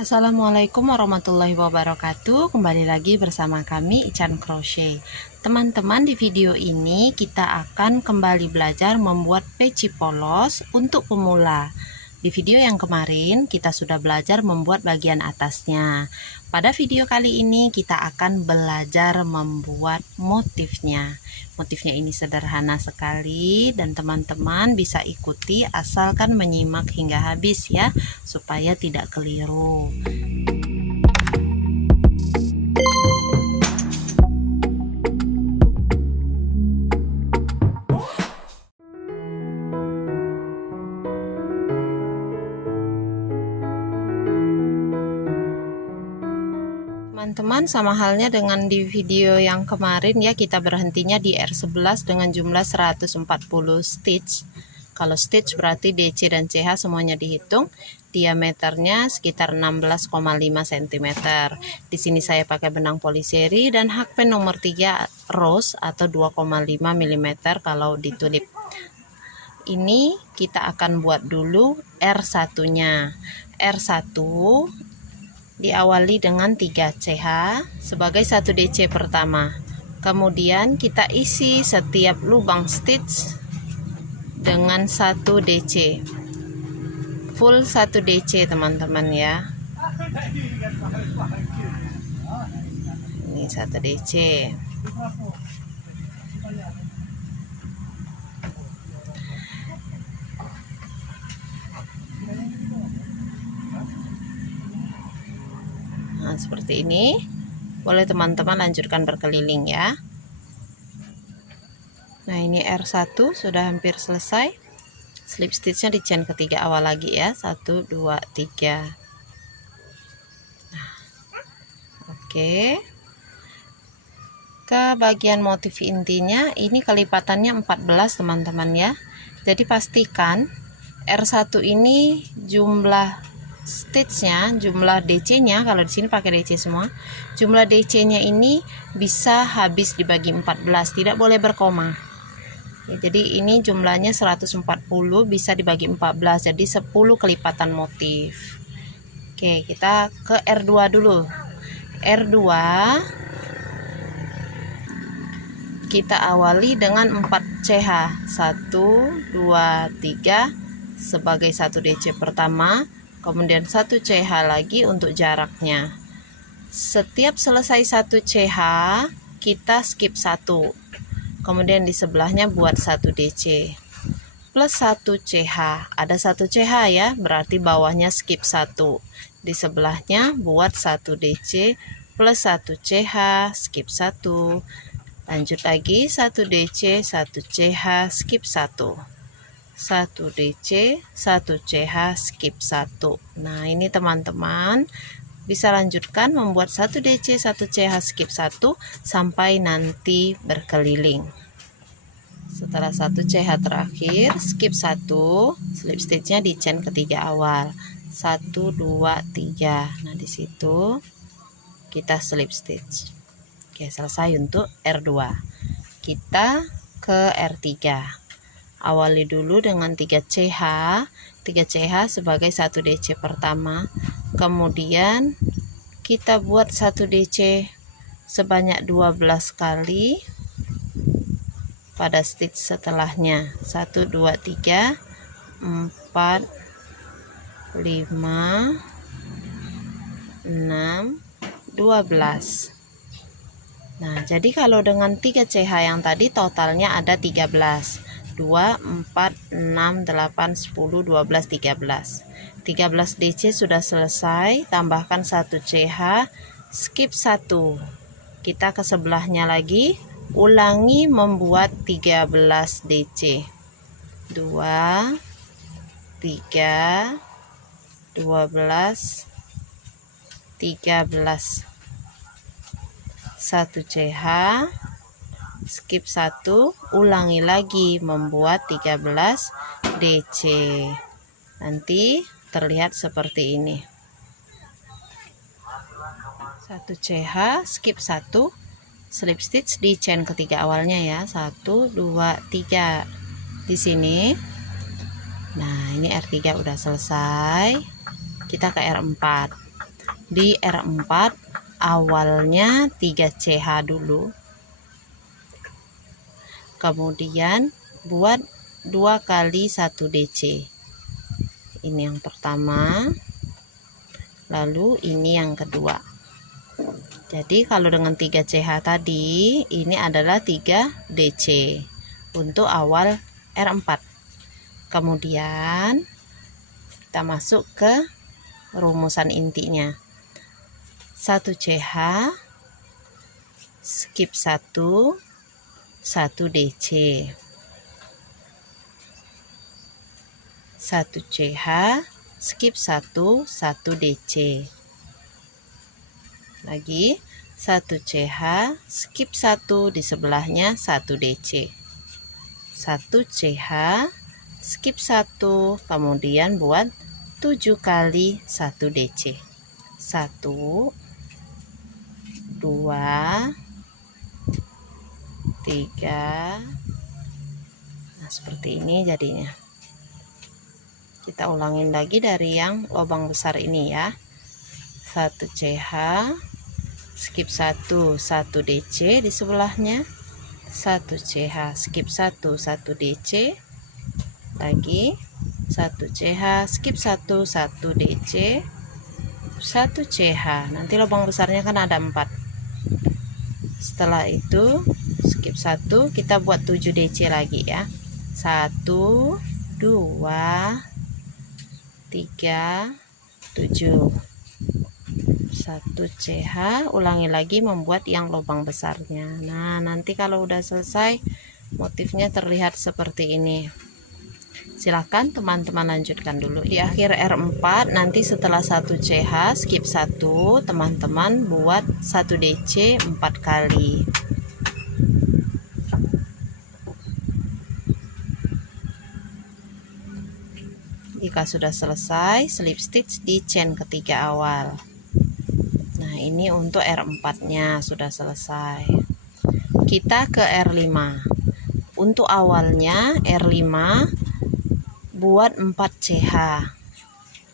Assalamualaikum warahmatullahi wabarakatuh. Kembali lagi bersama kami Ican Crochet. Teman-teman, di video ini kita akan kembali belajar membuat peci polos untuk pemula. Di video yang kemarin kita sudah belajar membuat bagian atasnya. Pada video kali ini kita akan belajar membuat motifnya. Motifnya ini sederhana sekali dan teman-teman bisa ikuti asalkan menyimak hingga habis ya, supaya tidak keliru. Teman-teman, sama halnya dengan di video yang kemarin ya, kita berhentinya di R11 dengan jumlah 140 stitch. Kalau stitch berarti DC dan CH semuanya dihitung. Diameternya sekitar 16,5 cm. Di sini saya pakai benang poliseri dan hakpen nomor 3 rose atau 2,5 mm kalau ditulip. Ini kita akan buat dulu R1-nya. R1 diawali dengan 3 CH sebagai 1 DC pertama. Kemudian kita isi setiap lubang stitch dengan 1 DC. Full 1 DC teman-teman ya. Ini 1 DC. Nah, seperti ini. Boleh teman-teman lanjutkan berkeliling ya. Nah, ini R1 sudah hampir selesai. Slip stitchnya di chain ketiga awal lagi ya. 1, 2, 3. Nah, oke. Ke bagian motif intinya, ini kelipatannya 14 teman-teman ya. Jadi pastikan R1 ini jumlah stitchnya, jumlah DC-nya, kalau di sini pakai DC semua, jumlah DC-nya ini bisa habis dibagi 14, tidak boleh berkoma ya. Jadi ini jumlahnya 140 bisa dibagi 14, jadi 10 kelipatan motif. Oke, kita ke R2 dulu. R2 kita awali dengan 4 CH, 1, 2, 3 sebagai 1 DC pertama. Kemudian 1 CH lagi untuk jaraknya. Setiap selesai 1 CH kita skip 1. Kemudian di sebelahnya buat 1 DC plus 1 CH. Ada 1 CH ya, berarti bawahnya skip 1. Di sebelahnya buat 1 DC plus 1 CH, skip 1. Lanjut lagi 1 DC, 1 CH, skip 1. 1 DC, 1 CH, skip 1. Nah, ini teman-teman bisa lanjutkan membuat 1 DC, 1 CH, skip 1 sampai nanti berkeliling. Setelah 1 CH terakhir, skip 1, slip stitchnya di chain ketiga awal. 1, 2, 3. Nah, di situ kita slip stitch. Oke, selesai untuk R2. Kita ke R3. Awali dulu dengan 3 CH, 3 CH sebagai 1 DC pertama. Kemudian kita buat 1 DC sebanyak 12 kali pada stitch setelahnya. 1, 2, 3, 4, 5, 6, 12. Nah, jadi kalau dengan 3 CH yang tadi totalnya ada 13. 2, 4, 6, 8, 10, 12, 13. 13 DC sudah selesai, tambahkan 1 CH, skip 1. Kita ke sebelahnya lagi, ulangi membuat 13 DC. 2, 3, 12, 13. 1 CH, skip 1, ulangi lagi membuat 13 DC. Nanti terlihat seperti ini. 1 CH, skip 1, slip stitch di chain ketiga awalnya ya. 1, 2, 3 di sini. Nah, ini R3 udah selesai. Kita ke R4. di R4 awalnya 3 CH dulu, kemudian buat 2 kali 1 DC. Ini yang pertama, lalu ini yang kedua. Jadi kalau dengan 3 CH tadi, ini adalah 3 DC untuk awal R4. Kemudian kita masuk ke rumusan intinya. 1 CH, skip 1, 1 DC. 1 CH, skip 1, 1 DC. Lagi 1 CH, skip 1, di sebelahnya 1 DC. 1 CH, skip 1, kemudian buat 7 kali 1 DC. 1, 2, 3. Nah, seperti ini jadinya. Kita ulangin lagi dari yang lubang besar ini ya. 1 CH, skip 1, 1 DC di sebelahnya. 1 CH, skip 1, 1 DC. Lagi 1 CH, skip 1, 1 DC. 1 CH, nanti lubang besarnya kan ada 4. Setelah itu skip 1, kita buat 7 DC lagi ya. 1, 2, 3, 7. 1 CH, ulangi lagi membuat yang lubang besarnya. Nah, nanti kalau udah selesai motifnya terlihat seperti ini. Silahkan teman-teman lanjutkan dulu. Di akhir R4 nanti setelah 1 CH skip 1, teman-teman buat 1 DC 4 kali. Jika sudah selesai, slip stitch di chain ketiga awal. Nah, ini untuk R4 nya sudah selesai. Kita ke R5. Untuk awalnya R5 buat 4 CH,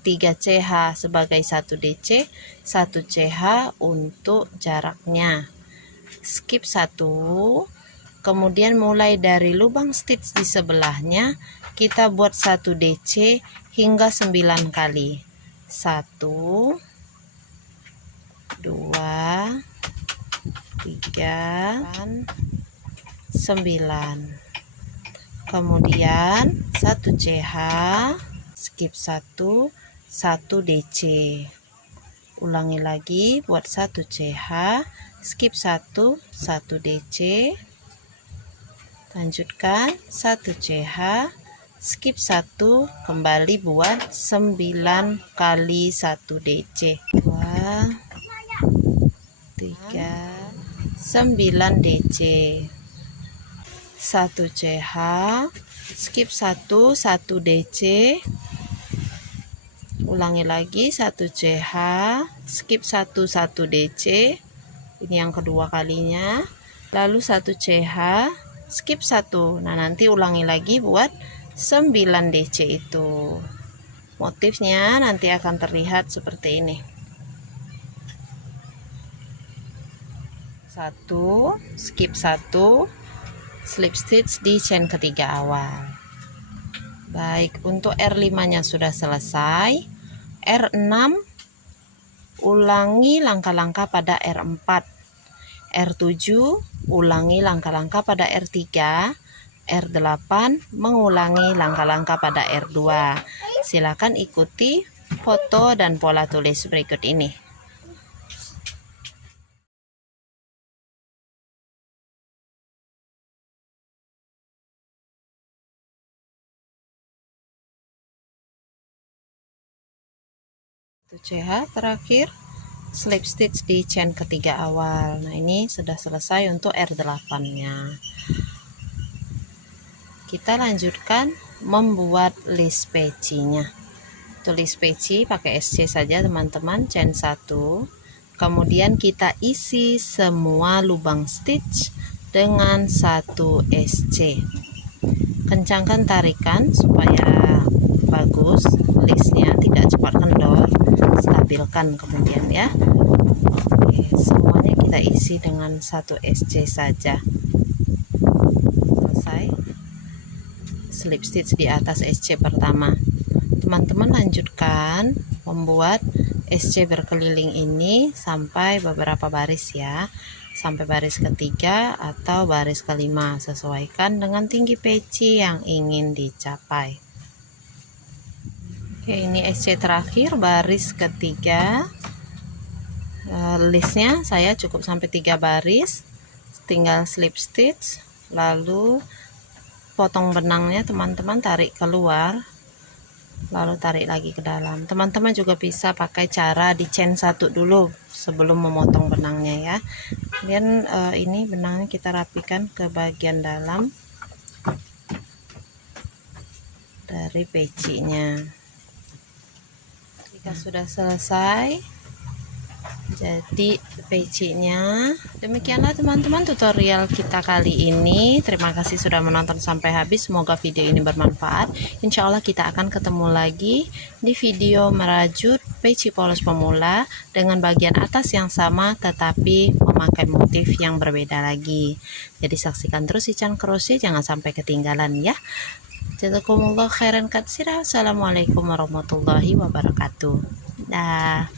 3 CH sebagai 1 DC, 1 CH untuk jaraknya. Skip 1, kemudian mulai dari lubang stitch di sebelahnya kita buat 1 DC hingga 9 kali. 1, 2, 3, 9. Kemudian 1 CH, skip 1, 1 DC. Ulangi lagi buat 1 CH, skip 1, 1 DC. Lanjutkan 1 CH, skip 1, kembali buat 9 kali 1 DC. 2, 3, 9 DC. 1 CH, skip 1, 1 DC. Ulangi lagi 1 CH, skip 1, 1 DC. Ini yang kedua kalinya. Lalu 1 CH, skip 1. Nah, nanti ulangi lagi buat 9 DC itu. Motifnya nanti akan terlihat seperti ini. 1, skip 1, slip stitch di chain ketiga awal. Baik, untuk R5 nya sudah selesai. R6 ulangi langkah-langkah pada R4. R7 ulangi langkah-langkah pada R3. R8 mengulangi langkah-langkah pada R2. Silakan ikuti foto dan pola tulis berikut ini. CH terakhir slip stitch di chain ketiga awal. Nah, ini sudah selesai untuk R8 nya. Kita lanjutkan membuat list peci-nya. Tulis peci pakai SC saja teman-teman, chain 1. Kemudian kita isi semua lubang stitch dengan 1 SC. Kencangkan tarikan supaya bagus listnya, tidak cepat kendor. Setelah stabilkan kemudian ya. Oke, semuanya kita isi dengan 1 SC saja. Selesai slip stitch di atas SC pertama. Teman-teman lanjutkan membuat SC berkeliling ini sampai beberapa baris ya, sampai baris ketiga atau baris kelima, sesuaikan dengan tinggi peci yang ingin dicapai. Oke, ini SC terakhir baris ketiga. Listnya saya cukup sampai 3 baris, tinggal slip stitch, lalu potong benangnya teman-teman, tarik keluar, lalu tarik lagi ke dalam. Teman-teman juga bisa pakai cara di chain 1 dulu sebelum memotong benangnya ya. Kemudian ini benangnya kita rapikan ke bagian dalam dari pecinya. Jika sudah selesai jadi pecinya. Demikianlah teman-teman tutorial kita kali ini. Terima kasih sudah menonton sampai habis. Semoga video ini bermanfaat. Insya Allah kita akan ketemu lagi di video merajut peci polos pemula dengan bagian atas yang sama tetapi memakai motif yang berbeda lagi. Jadi saksikan terus Ican Crochet, jangan sampai ketinggalan ya. Jazakumullah khairan katsira. Assalamualaikum warahmatullahi wabarakatuh. Dah.